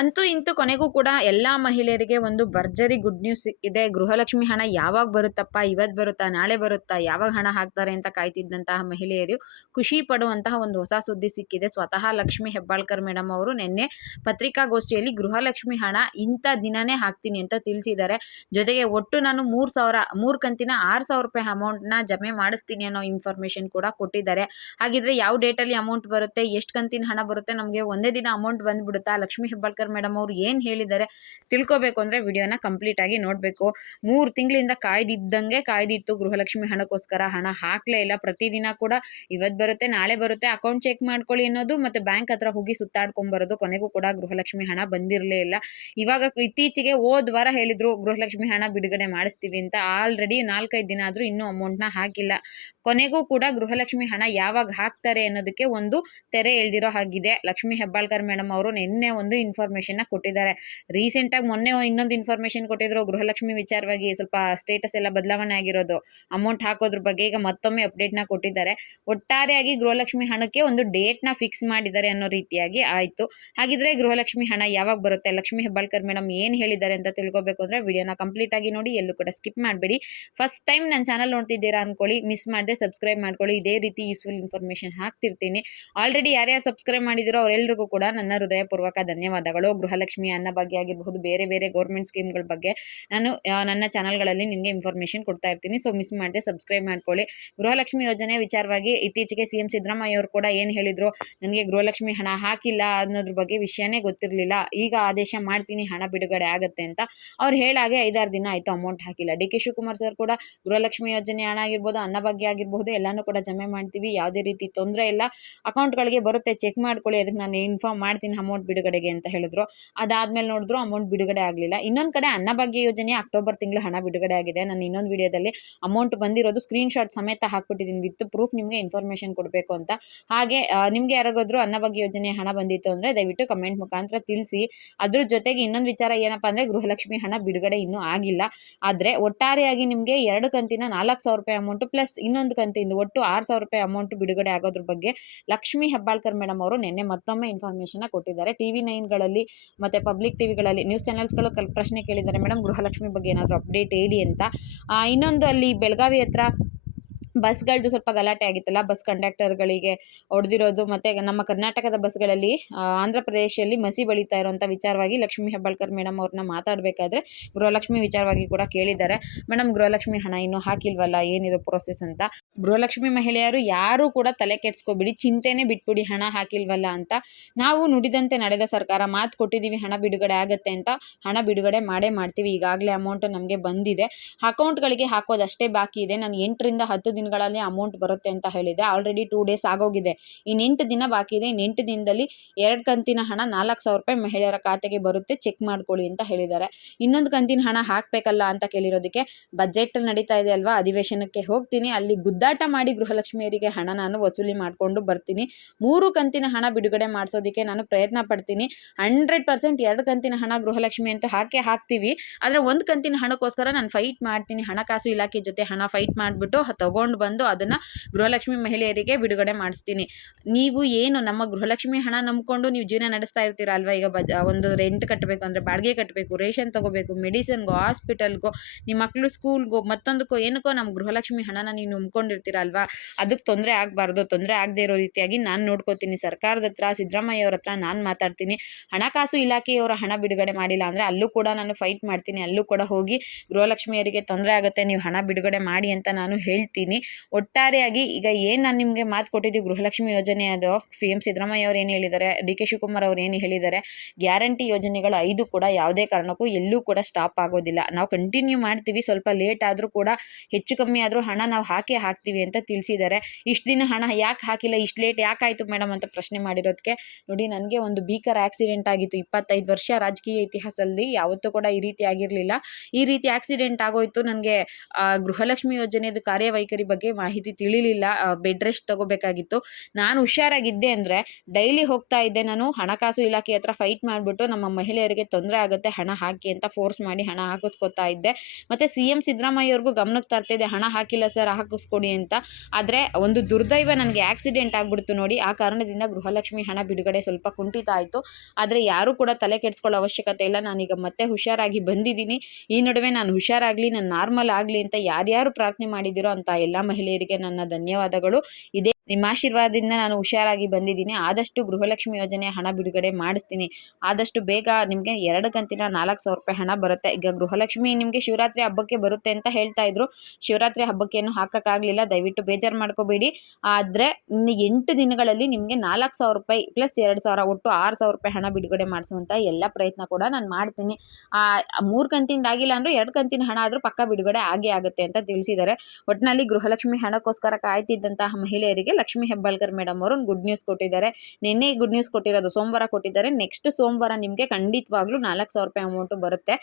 ಅಂತೂ ಇಂತೂ ಕೊನೆಗೂ ಕೂಡ ಎಲ್ಲಾ ಮಹಿಳೆಯರಿಗೆ ಒಂದು ಭರ್ಜರಿ ಗುಡ್ ನ್ಯೂಸ್ ಸಿಕ್ಕಿದೆ. ಗೃಹಲಕ್ಷ್ಮಿ ಹಣ ಯಾವಾಗ ಬರುತ್ತಪ್ಪ, ಇವತ್ತು ಬರುತ್ತಾ, ನಾಳೆ ಬರುತ್ತಾ, ಯಾವಾಗ ಹಣ ಹಾಕ್ತಾರೆ ಅಂತ ಕಾಯ್ತಿದ್ದಂತಹ ಮಹಿಳೆಯರು ಖುಷಿ ಪಡುವಂತಹ ಒಂದು ಹೊಸ ಸುದ್ದಿ ಸಿಕ್ಕಿದೆ. ಸ್ವತಃ ಲಕ್ಷ್ಮಿ ಹೆಬ್ಬಾಳ್ಕರ್ ಮೇಡಮ್ ಅವರು ನಿನ್ನೆ ಪತ್ರಿಕಾಗೋಷ್ಠಿಯಲ್ಲಿ ಗೃಹಲಕ್ಷ್ಮಿ ಹಣ ಇಂಥ ದಿನನೇ ಹಾಕ್ತೀನಿ ಅಂತ ತಿಳಿಸಿದ್ದಾರೆ. ಜೊತೆಗೆ ಒಟ್ಟು ನಾನು 3 ಕಂತಿನ 6,000 ರೂಪಾಯಿ ಅಮೌಂಟ್ನ ಜಮೆ ಮಾಡಿಸ್ತೀನಿ ಅನ್ನೋ ಇನ್ಫಾರ್ಮೇಶನ್ ಕೂಡ ಕೊಟ್ಟಿದ್ದಾರೆ. ಹಾಗಿದ್ರೆ ಯಾವ ಡೇಟಲ್ಲಿ ಅಮೌಂಟ್ ಬರುತ್ತೆ, ಎಷ್ಟು ಕಂತಿನ ಹಣ ಬರುತ್ತೆ, ನಮಗೆ ಒಂದೇ ದಿನ ಅಮೌಂಟ್ ಬಂದ್ಬಿಡುತ್ತಾ, ಲಕ್ಷ್ಮಿ ಹೆಬ್ಬಾಳ್ಕರ್ ಮೇಡಮ್ ಅವರು ಏನು ಹೇಳಿದ್ದಾರೆ ತಿಳ್ಕೊಬೇಕು ಅಂದರೆ ವಿಡಿಯೋನ ಕಂಪ್ಲೀಟ್ ಆಗಿ ನೋಡಬೇಕು. 3 ತಿಂಗಳಿಂದ ಕಾಯ್ದಿತ್ತು ಗೃಹಲಕ್ಷ್ಮಿ ಹಣಕ್ಕೋಸ್ಕರ. ಹಣ ಹಾಕಲೇ ಇಲ್ಲ. ಪ್ರತಿದಿನ ಕೂಡ ಇವತ್ತು ಬರುತ್ತೆ, ನಾಳೆ ಬರುತ್ತೆ, ಅಕೌಂಟ್ ಚೆಕ್ ಮಾಡ್ಕೊಳ್ಳಿ ಅನ್ನೋದು, ಮತ್ತು ಬ್ಯಾಂಕ್ ಹತ್ರ ಹೋಗಿ ಸುತ್ತಾಡ್ಕೊಂಬರೋದು. ಕೊನೆಗೂ ಕೂಡ ಗೃಹಲಕ್ಷ್ಮಿ ಹಣ ಬಂದಿರಲೇ ಇಲ್ಲ. ಇವಾಗ ಇತ್ತೀಚೆಗೆ ಹೋದ ವಾರ ಹೇಳಿದ್ರು ಗೃಹಲಕ್ಷ್ಮಿ ಹಣ ಬಿಡುಗಡೆ ಮಾಡಿಸ್ತೀವಿ ಅಂತ. ಆಲ್ರೆಡಿ 4-5 ದಿನ ಆದರೂ ಇನ್ನೂ ಅಮೌಂಟ್ನ ಹಾಕಿಲ್ಲ. ಕೊನೆಗೂ ಕೂಡ ಗೃಹಲಕ್ಷ್ಮಿ ಹಣ ಯಾವಾಗ ಹಾಕ್ತಾರೆ ಅನ್ನೋದಕ್ಕೆ ಒಂದು ತೆರೆ ಎಳೆದಿರೋ ಹಾಗಿದೆ. ಲಕ್ಷ್ಮಿ ಹೆಬ್ಬಾಳ್ಕರ್ ಮೇಡಮ್ ಅವರು ನಿನ್ನೆ ಒಂದು ಇನ್ಫಾರ್ಮೇಷನ್ನ ಕೊಟ್ಟಿದ್ದಾರೆ. ರೀಸೆಂಟಾಗಿ ಮೊನ್ನೆ ಇನ್ನೊಂದು ಇನ್ಫಾರ್ಮೇಷನ್ ಕೊಟ್ಟಿದ್ರು ಗೃಹಲಕ್ಷ್ಮಿ ವಿಚಾರವಾಗಿ, ಸ್ವಲ್ಪ ಸ್ಟೇಟಸ್ ಎಲ್ಲ ಬದಲಾವಣೆ ಆಗಿರೋದು, ಅಮೌಂಟ್ ಹಾಕೋದ್ರ ಬಗ್ಗೆ ಈಗ ಮತ್ತೊಮ್ಮೆ ಅಪ್ಡೇಟ್ನ ಕೊಟ್ಟಿದ್ದಾರೆ. ಒಟ್ಟಾರೆಯಾಗಿ ಗೃಹಲಕ್ಷ್ಮಿ ಹಣಕ್ಕೆ ಒಂದು ಡೇಟ್ನ ಫಿಕ್ಸ್ ಮಾಡಿದ್ದಾರೆ ಅನ್ನೋ ರೀತಿಯಾಗಿ ಆಯಿತು. ಹಾಗಿದ್ರೆ ಗೃಹಲಕ್ಷ್ಮಿ ಹಣ ಯಾವಾಗ ಬರುತ್ತೆ, ಲಕ್ಷ್ಮಿ ಹೆಬ್ಬಾಳ್ಕರ್ ಮೇಡಮ್ ಏನು ಹೇಳಿದ್ದಾರೆ ಅಂತ ತಿಳ್ಕೊಬೇಕು ಅಂದರೆ ವಿಡಿಯೋನ ಕಂಪ್ಲೀಟ್ ಆಗಿ ನೋಡಿ, ಎಲ್ಲೂ ಕೂಡ ಸ್ಕಿಪ್ ಮಾಡಬೇಡಿ. ಫಸ್ಟ್ ಟೈಮ್ ನನ್ನ ಚಾನಲ್ ನೋಡ್ತಿದ್ದೀರಾ ಅನ್ಕೊಳ್ಳಿ, ಮಿಸ್ ಮಾಡದೆ ಸಬ್ಸ್ಕ್ರೈಬ್ ಮಾಡ್ಕೊಳ್ಳಿ. ಇದೇ ರೀತಿ ಯೂಸ್ಫುಲ್ ಇನ್ಫಾರ್ಮೇಷನ್ ಹಾಕ್ತಿರ್ತೀನಿ. ಆಲ್ರೆಡಿ ಯಾರ್ಯಾರು ಸಬ್ಸ್ಕ್ರೈಬ್ ಮಾಡಿದಿರೋ ಅವರೆಲ್ಲರಿಗೂ ಕೂಡ ನನ್ನ ಹೃದಯಪೂರ್ವಕ ಧನ್ಯವಾದಗಳು. ಗೃಹಲಕ್ಷ್ಮಿ ಅನ್ನಭಾಗ್ಯ ಆಗಿರಬಹುದು, ಬೇರೆ ಬೇರೆ ಗೌರ್ಮೆಂಟ್ ಸ್ಕೀಮ್ಗಳ ಬಗ್ಗೆ ನಾನು ನನ್ನ ಚಾನಲ್ಗಳಲ್ಲಿ ನಿಮಗೆ ಇನ್ಫಾರ್ಮೇಷನ್ ಕೊಡ್ತಾ ಇರ್ತೀನಿ. ಸೊ ಮಿಸ್ ಮಾಡದೆ ಸಬ್ಸ್ಕ್ರೈಬ್ ಮಾಡ್ಕೊಳ್ಳಿ. ಗೃಹಲಕ್ಷ್ಮಿ ಯೋಜನೆ ವಿಚಾರವಾಗಿ ಇತ್ತೀಚೆಗೆ CM ಸಿದ್ದರಾಮಯ್ಯ ಅವರು ಕೂಡ ಏನು ಹೇಳಿದ್ರು, ನನಗೆ ಗೃಹಲಕ್ಷ್ಮಿ ಹಣ ಹಾಕಿಲ್ಲ ಅನ್ನೋದ್ರ ಬಗ್ಗೆ ವಿಷಯನೇ ಗೊತ್ತಿರಲಿಲ್ಲ, ಈಗ ಆದೇಶ ಮಾಡ್ತೀನಿ ಹಣ ಬಿಡುಗಡೆ ಆಗುತ್ತೆ ಅಂತ. ಅವ್ರು ಹೇಳಾಗೆ 5-6 ದಿನ ಆಯಿತು, ಅಮೌಂಟ್ ಹಾಕಿಲ್ಲ. DK ಶಿವಕುಮಾರ್ ಸರ್ ಕೂಡ ಗೃಹಲಕ್ಷ್ಮಿ ಯೋಜನೆ ಹಣ ಆಗಿರ್ಬೋದು, ಅನ್ನಭಾಗ್ಯ ಆಗಿರಬಹುದು, ಎಲ್ಲಾನು ಕೂಡ ಜಮೆ ಮಾಡ್ತೀವಿ, ಯಾವುದೇ ರೀತಿ ತೊಂದರೆ ಇಲ್ಲ, ಅಕೌಂಟ್ಗಳಿಗೆ ಬರುತ್ತೆ, ಚೆಕ್ ಮಾಡ್ಕೊಳ್ಳಿ, ಅದಕ್ಕೆ ನಾನು ಇನ್ಫಾರ್ಮ್ ಮಾಡ್ತೀನಿ ಅಮೌಂಟ್ ಬಿಡುಗಡೆಗೆ ಅಂತ ಹೇಳಿದ್ರು. ಅದಾದ್ಮೇಲೆ ನೋಡಿದ್ರು ಅಮೌಂಟ್ ಬಿಡುಗಡೆ ಆಗಲಿಲ್ಲ. ಇನ್ನೊಂದು ಕಡೆ ಅನ್ನಭಾಗ್ಯ ಯೋಜನೆ ಅಕ್ಟೋಬರ್ ತಿಂಗಳು ಹಣ ಬಿಡುಗಡೆ ಆಗಿದೆ. ನಾನು ಇನ್ನೊಂದು ವಿಡಿಯೋದಲ್ಲಿ ಅಮೌಂಟ್ ಬಂದಿರೋದು ಸ್ಕ್ರೀನ್ಶಾಟ್ ಸಮೇತ ಹಾಕ್ಬಿಟ್ಟಿದ್ದೀನಿ, ವಿತ್ ಪ್ರೂಫ್ ನಿಮಗೆ ಇನ್ಫಾರ್ಮೇಷನ್ ಕೊಡಬೇಕು ಅಂತ. ಹಾಗೆ ನಿಮಗೆ ಯಾರಿಗಾದ್ರೂ ಅನ್ನಭಾಗ್ಯ ಯೋಜನೆ ಹಣ ಬಂದಿತ್ತು ಅಂದರೆ ದಯವಿಟ್ಟು ಕಮೆಂಟ್ ಮುಖಾಂತರ ತಿಳಿಸಿ. ಅದ್ರ ಜೊತೆಗೆ ಇನ್ನೊಂದು ವಿಚಾರ ಏನಪ್ಪ ಅಂದರೆ, ಗೃಹಲಕ್ಷ್ಮಿ ಹಣ ಬಿಡುಗಡೆ ಇನ್ನೂ ಆಗಿಲ್ಲ. ಆದರೆ ಒಟ್ಟಾರೆಯಾಗಿ ನಿಮಗೆ 2 ಕಂತಿನ 4,000 ರೂಪಾಯಿ ಅಮೌಂಟು ಪ್ಲಸ್ ಇನ್ನೊಂದು ಕಂತಿಂದು ಒಟ್ಟು 6,000 ರೂಪಾಯಿ ಅಮೌಂಟ್ ಬಿಡುಗಡೆ ಆಗೋದ್ರ ಬಗ್ಗೆ ಲಕ್ಷ್ಮಿ ಹೆಬ್ಬಾಳ್ಕರ್ ಮೇಡಮ್ ಅವರು ನಿನ್ನೆ ಮತ್ತೊಮ್ಮೆ ಇನ್ಫಾರ್ಮೇಷನ್ ಕೊಟ್ಟಿದ್ದಾರೆ. TV9ಗಳಲ್ಲಿ ಮತ್ತು ಪಬ್ಲಿಕ್ ಟಿವಿಗಳಲ್ಲಿ ನ್ಯೂಸ್ ಚಾನೆಲ್ಸ್ಗಳು ಪ್ರಶ್ನೆ ಕೇಳಿದ್ದಾರೆ, ಮೇಡಮ್ ಗೃಹಲಕ್ಷ್ಮಿ ಬಗ್ಗೆ ಏನಾದರೂ ಅಪ್ಡೇಟ್ ಹೇಳಿ ಅಂತ. ಇನ್ನೊಂದು ಅಲ್ಲಿ ಬೆಳಗಾವಿ ಹತ್ರ ಬಸ್ಗಳದ್ದು ಸ್ವಲ್ಪ ಗಲಾಟೆ ಆಗಿತ್ತಲ್ಲ, ಬಸ್ ಕಂಡಕ್ಟರ್ಗಳಿಗೆ ಹೊಡೆದಿರೋದು, ಮತ್ತು ನಮ್ಮ ಕರ್ನಾಟಕದ ಬಸ್ಗಳಲ್ಲಿ ಆಂಧ್ರ ಪ್ರದೇಶದಲ್ಲಿ ಮಸಿ ಬಳಿತಾ ಇರೋಂಥ ವಿಚಾರವಾಗಿ ಲಕ್ಷ್ಮಿ ಹೆಬ್ಬಾಳ್ಕರ್ ಮೇಡಮ್ ಅವ್ರನ್ನ ಮಾತಾಡಬೇಕಾದ್ರೆ ಗೃಹಲಕ್ಷ್ಮಿ ವಿಚಾರವಾಗಿ ಕೂಡ ಕೇಳಿದ್ದಾರೆ. ಮೇಡಮ್ ಗೃಹಲಕ್ಷ್ಮಿ ಹಣ ಇನ್ನೂ ಹಾಕಿಲ್ವಲ್ಲ, ಏನಿದು ಪ್ರೋಸೆಸ್ ಅಂತ. ಗೃಹಲಕ್ಷ್ಮಿ ಮಹಿಳೆಯರು ಯಾರೂ ಕೂಡ ತಲೆ ಕೆಡಿಸ್ಕೋಬಿಡಿ, ಚಿಂತೆನೇ ಬಿಟ್ಬಿಡಿ ಹಣ ಹಾಕಿಲ್ವಲ್ಲ ಅಂತ. ನಾವು ನುಡಿದಂತೆ ನಡೆದ ಸರ್ಕಾರ, ಮಾತು ಕೊಟ್ಟಿದ್ದೀವಿ ಹಣ ಬಿಡುಗಡೆ ಆಗುತ್ತೆ ಅಂತ, ಹಣ ಬಿಡುಗಡೆ ಮಾಡೇ ಮಾಡ್ತೀವಿ. ಈಗಾಗಲೇ ಅಮೌಂಟ್ ನಮಗೆ ಬಂದಿದೆ, ಅಕೌಂಟ್ಗಳಿಗೆ ಹಾಕೋದಷ್ಟೇ ಬಾಕಿ ಇದೆ. ನಾನು 8ರಿಂದ 10 ದಿನಗಳಲ್ಲಿ ಅಮೌಂಟ್ ಬರುತ್ತೆ ಅಂತ ಹೇಳಿದೆ. ಆಲ್ರೆಡಿ 2 ಡೇಸ್ ಆಗೋಗಿದೆ, ಇನ್ನು 8 ದಿನ ಬಾಕಿ ಇದೆ. ಇನ್ನು 8 ದಿನದಲ್ಲಿ 2 ಕಂತಿನ ಹಣ 4,000 ರೂಪಾಯಿ ಮಹಿಳೆಯರ ಖಾತೆಗೆ ಬರುತ್ತೆ, ಚೆಕ್ ಮಾಡ್ಕೊಳ್ಳಿ ಅಂತ ಹೇಳಿದ್ದಾರೆ. ಇನ್ನೊಂದು ಕಂತಿನ ಹಣ ಹಾಕಬೇಕಲ್ಲ ಅಂತ ಕೇಳಿರೋದಕ್ಕೆ, ಬಜೆಟ್ ನಡೀತಾ ಇದೆ ಅಲ್ವಾ, ಅಧಿವೇಶನಕ್ಕೆ ಹೋಗ್ತೀನಿ, ಅಲ್ಲಿ ಗುದ್ದಾಟ ಮಾಡಿ ಗೃಹಲಕ್ಷ್ಮಿಯರಿಗೆ ಹಣ ನಾನು ವಸೂಲಿ ಮಾಡಿಕೊಂಡು ಬರ್ತೀನಿ. 3 ಕಂತಿನ ಹಣ ಬಿಡುಗಡೆ ಮಾಡಿಸೋದಕ್ಕೆ ನಾನು ಪ್ರಯತ್ನ ಪಡ್ತೀನಿ. 100% 2 ಕಂತಿನ ಹಣ ಗೃಹಲಕ್ಷ್ಮಿ ಅಂತ ಹಾಕ್ತೀವಿ. ಆದರೆ 1 ಕಂತಿನ ಹಣಕ್ಕೋಸ್ಕರ ನಾನು ಫೈಟ್ ಮಾಡ್ತೀನಿ. ಹಣಕಾಸು ಇಲಾಖೆ ಜೊತೆ ಹಣ ಫೈಟ್ ಮಾಡಿಬಿಟ್ಟು ತಗೊಂಡು ಬಂದು ಅದನ್ನು ಗೃಹಲಕ್ಷ್ಮಿ ಮಹಿಳೆಯರಿಗೆ ಬಿಡುಗಡೆ ಮಾಡಿಸ್ತೀನಿ. ನೀವು ಏನು ನಮ್ಮ ಗೃಹಲಕ್ಷ್ಮಿ ಹಣ ನಂಬ್ಕೊಂಡು ನೀವು ಜೀವನ ನಡೆಸ್ತಾ ಇರ್ತೀರ ಅಲ್ವಾ. ಈಗ ಒಂದು ರೆಂಟ್ ಕಟ್ಟಬೇಕು ಅಂದರೆ, ಬಾಡಿಗೆ ಕಟ್ಟಬೇಕು, ರೇಷನ್ ತೊಗೋಬೇಕು, ಮೆಡಿಸಿನ್ಗೋ, ಹಾಸ್ಪಿಟಲ್ಗೋ, ನಿಮ್ಮ ಮಕ್ಕಳು ಸ್ಕೂಲ್ಗೋ, ಮತ್ತೊಂದಕ್ಕೋ ಏನಕ್ಕೋ ನಮ್ಮ ಗೃಹಲಕ್ಷ್ಮಿ ಹಣನ ನೀವು ನಂಬ್ಕೊಂಡಿರ್ತೀರ ಅಲ್ವಾ. ಅದಕ್ಕೆ ತೊಂದರೆ ಆಗಬಾರ್ದು. ತೊಂದರೆ ಆಗದೆ ಇರೋ ರೀತಿಯಾಗಿ ನಾನು ನೋಡ್ಕೋತೀನಿ. ಸರ್ಕಾರದ ಹತ್ರ, ಸಿದ್ದರಾಮಯ್ಯ ಅವ್ರ ಹತ್ರ ನಾನು ಮಾತಾಡ್ತೀನಿ. ಹಣಕಾಸು ಇಲಾಖೆಯವರ ಹಣ ಬಿಡುಗಡೆ ಮಾಡಿಲ್ಲ ಅಂದರೆ ಅಲ್ಲೂ ಕೂಡ ನಾನು ಫೈಟ್ ಮಾಡ್ತೀನಿ. ಅಲ್ಲೂ ಕೂಡ ಹೋಗಿ ಗೃಹಲಕ್ಷ್ಮಿಯರಿಗೆ ತೊಂದರೆ ಆಗುತ್ತೆ, ನೀವು ಹಣ ಬಿಡುಗಡೆ ಮಾಡಿ ಅಂತ ನಾನು ಹೇಳ್ತೀನಿ. ಒಟ್ಟಾರೆಯಾಗಿ ಈಗ ಏನು ನಾನು ನಿಮಗೆ ಮಾತು ಕೊಟ್ಟಿದ್ದೀವಿ ಗೃಹಲಕ್ಷ್ಮಿ ಯೋಜನೆ, ಅದು CM ಸಿದ್ದರಾಮಯ್ಯ ಅವ್ರು ಏನು ಹೇಳಿದ್ದಾರೆ, DK ಶಿವಕುಮಾರ್ ಅವ್ರು ಏನು ಹೇಳಿದ್ದಾರೆ, ಗ್ಯಾರಂಟಿ ಯೋಜನೆಗಳು 5 ಕೂಡ ಯಾವುದೇ ಕಾರಣಕ್ಕೂ ಎಲ್ಲೂ ಕೂಡ ಸ್ಟಾಪ್ ಆಗೋದಿಲ್ಲ. ನಾವು ಕಂಟಿನ್ಯೂ ಮಾಡ್ತೀವಿ. ಸ್ವಲ್ಪ ಲೇಟ್ ಆದರೂ ಕೂಡ, ಹೆಚ್ಚು ಕಮ್ಮಿ ಆದರೂ ಹಣ ನಾವು ಹಾಕ್ತೀವಿ ಅಂತ ತಿಳಿಸಿದ್ದಾರೆ. ಇಷ್ಟು ದಿನ ಹಣ ಯಾಕೆ ಹಾಕಿಲ್ಲ, ಇಷ್ಟು ಲೇಟ್ ಯಾಕಾಯಿತು ಮೇಡಮ್ ಅಂತ ಪ್ರಶ್ನೆ ಮಾಡಿರೋದಕ್ಕೆ, ನೋಡಿ ನನಗೆ ಒಂದು ಭೀಕರ ಆಕ್ಸಿಡೆಂಟ್ ಆಗಿತ್ತು. 25 ವರ್ಷ ರಾಜಕೀಯ ಇತಿಹಾಸದಲ್ಲಿ ಯಾವತ್ತೂ ಕೂಡ ಈ ರೀತಿ ಆಗಿರಲಿಲ್ಲ. ಈ ರೀತಿ ಆಕ್ಸಿಡೆಂಟ್ ಆಗೋಯ್ತು. ನನಗೆ ಗೃಹಲಕ್ಷ್ಮಿ ಯೋಜನೆದು ಕಾರ್ಯವೈಖರಿ ಬಗ್ಗೆ ಮಾಹಿತಿ ತಿಳಿಲಿಲ್ಲ. Bed rest ತಗೋಬೇಕಾಗಿತ್ತು. ನಾನು ಹುಷಾರಾಗಿದ್ದೆ ಅಂದರೆ ಡೈಲಿ ಹೋಗ್ತಾ ಇದ್ದೆ. ನಾನು ಹಣಕಾಸು ಇಲಾಖೆ ಹತ್ರ ಫೈಟ್ ಮಾಡಿಬಿಟ್ಟು ನಮ್ಮ ಮಹಿಳೆಯರಿಗೆ ತೊಂದರೆ ಆಗುತ್ತೆ ಹಣ ಹಾಕಿ ಅಂತ ಫೋರ್ಸ್ ಮಾಡಿ ಹಣ ಹಾಕಿಸ್ಕೊತಾ ಇದ್ದೆ. ಮತ್ತು CM ಸಿದ್ದರಾಮಯ್ಯ ಅವ್ರಿಗೂ ಗಮನಕ್ಕೆ ತರ್ತಿದ್ದೆ, ಹಣ ಹಾಕಿಲ್ಲ ಸರ್ ಹಾಕಿಸ್ಕೊಡಿ ಅಂತ. ಆದರೆ ಒಂದು ದುರ್ದೈವ, ನನಗೆ ಆಕ್ಸಿಡೆಂಟ್ ಆಗಿಬಿಡ್ತು ನೋಡಿ. ಆ ಕಾರಣದಿಂದ ಗೃಹಲಕ್ಷ್ಮಿ ಹಣ ಬಿಡುಗಡೆ ಸ್ವಲ್ಪ ಕುಂಠಿತ ಆಯಿತು. ಆದರೆ ಯಾರೂ ಕೂಡ ತಲೆ ಕೆಡಿಸ್ಕೊಳ್ಳೋ ಅವಶ್ಯಕತೆ ಇಲ್ಲ. ನಾನೀಗ ಮತ್ತೆ ಹುಷಾರಾಗಿ ಬಂದಿದ್ದೀನಿ. ಈ ನಡುವೆ ನಾನು ಹುಷಾರಾಗಲಿ, ನಾನು ನಾರ್ಮಲ್ ಆಗಲಿ ಅಂತ ಯಾರ್ಯಾರು ಪ್ರಾರ್ಥನೆ ಮಾಡಿದ್ದೀರೋ ಅಂತ ಎಲ್ಲ ಮಹಿಳೆಯರಿಗೆ ನನ್ನ ಧನ್ಯವಾದಗಳು. ಇದೇ ನಿಮ್ಮ ಆಶೀರ್ವಾದದಿಂದ ನಾನು ಹುಷಾರಾಗಿ ಬಂದಿದ್ದೀನಿ. ಆದಷ್ಟು ಗೃಹಲಕ್ಷ್ಮಿ ಯೋಜನೆ ಹಣ ಬಿಡುಗಡೆ ಮಾಡಿಸ್ತೀನಿ. ಆದಷ್ಟು ಬೇಗ ನಿಮಗೆ 2 ಕಂತಿನ 4,000 ರೂಪಾಯಿ ಹಣ ಬರುತ್ತೆ. ಈಗ ಗೃಹಲಕ್ಷ್ಮಿ ನಿಮಗೆ ಶಿವರಾತ್ರಿ ಹಬ್ಬಕ್ಕೆ ಬರುತ್ತೆ ಅಂತ ಹೇಳ್ತಾ ಇದ್ರು. ಶಿವರಾತ್ರಿ ಹಬ್ಬಕ್ಕೇನು ಹಾಕೋಕ್ಕಾಗಲಿಲ್ಲ, ದಯವಿಟ್ಟು ಬೇಜಾರು ಮಾಡ್ಕೋಬೇಡಿ. ಆದರೆ ಇನ್ನು 8 ದಿನಗಳಲ್ಲಿ ನಿಮಗೆ 4,000 ರೂಪಾಯಿ ಪ್ಲಸ್ 2,000 ಒಟ್ಟು 6,000 ರೂಪಾಯಿ ಹಣ ಬಿಡುಗಡೆ ಮಾಡಿಸುವಂಥ ಎಲ್ಲ ಪ್ರಯತ್ನ ಕೂಡ ನಾನು ಮಾಡ್ತೀನಿ. 3 ಕಂತಿಂದ ಆಗಿಲ್ಲ ಅಂದರೂ 2 ಕಂತಿನ ಹಣ ಆದರೂ ಪಕ್ಕ ಬಿಡುಗಡೆ ಆಗೇ ಆಗುತ್ತೆ ಅಂತ ತಿಳಿಸಿದ್ದಾರೆ. ಒಟ್ಟಿನಲ್ಲಿ ಗೃಹಲಕ್ಷ್ಮಿ ಹಣಕ್ಕೋಸ್ಕರ ಕಾಯ್ತಿದ್ದಂತಹ ಮಹಿಳೆಯರಿಗೆ ಲಕ್ಷ್ಮೀ ಹೆಬ್ಬಾಳ್ಕರ್ ಮೇಡಮ್ ಅವರು ಒಂದು ಗುಡ್ ನ್ಯೂಸ್ ಕೊಟ್ಟಿದ್ದಾರೆ. ನಿನ್ನೆ ಗುಡ್ ನ್ಯೂಸ್ ಕೊಟ್ಟಿರೋದು, ಸೋಮವಾರ ಕೊಟ್ಟಿದ್ದಾರೆ. ನೆಕ್ಸ್ಟ್ ಸೋಮವಾರ ನಿಮಗೆ ಖಂಡಿತವಾಗ್ಲೂ 4,000 ರೂಪಾಯಿ ಅಮೌಂಟು ಬರುತ್ತೆ.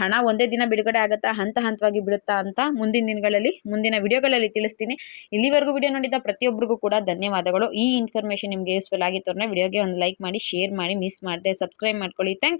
ಹಣ ಒಂದೇ ದಿನ ಬಿಡುಗಡೆ ಆಗುತ್ತಾ, ಹಂತವಾಗಿ ಬಿಡುತ್ತಾ ಅಂತ ಮುಂದಿನ ದಿನಗಳಲ್ಲಿ ಮುಂದಿನ ವಿಡಿಯೋಗಳಲ್ಲಿ ತಿಳಿಸ್ತೀನಿ. ಇಲ್ಲಿವರೆಗೂ ವಿಡಿಯೋ ನೋಡಿದ ಪ್ರತಿಯೊಬ್ಬರಿಗೂ ಕೂಡ ಧನ್ಯವಾದಗಳು. ಈ ಇನ್ಫಾರ್ಮೇಷನ್ ನಿಮಗೆ ಯೂಸ್ಫುಲ್ ಆಗಿತ್ತು ಅಂದರೆ ವಿಡಿಯೋಗೆ ಒಂದು ಲೈಕ್ ಮಾಡಿ, ಶೇರ್ ಮಾಡಿ, ಮಿಸ್ ಮಾಡದೆ ಸಬ್ಸ್ಕ್ರೈಬ್ ಮಾಡ್ಕೊಳ್ಳಿ. Thank you.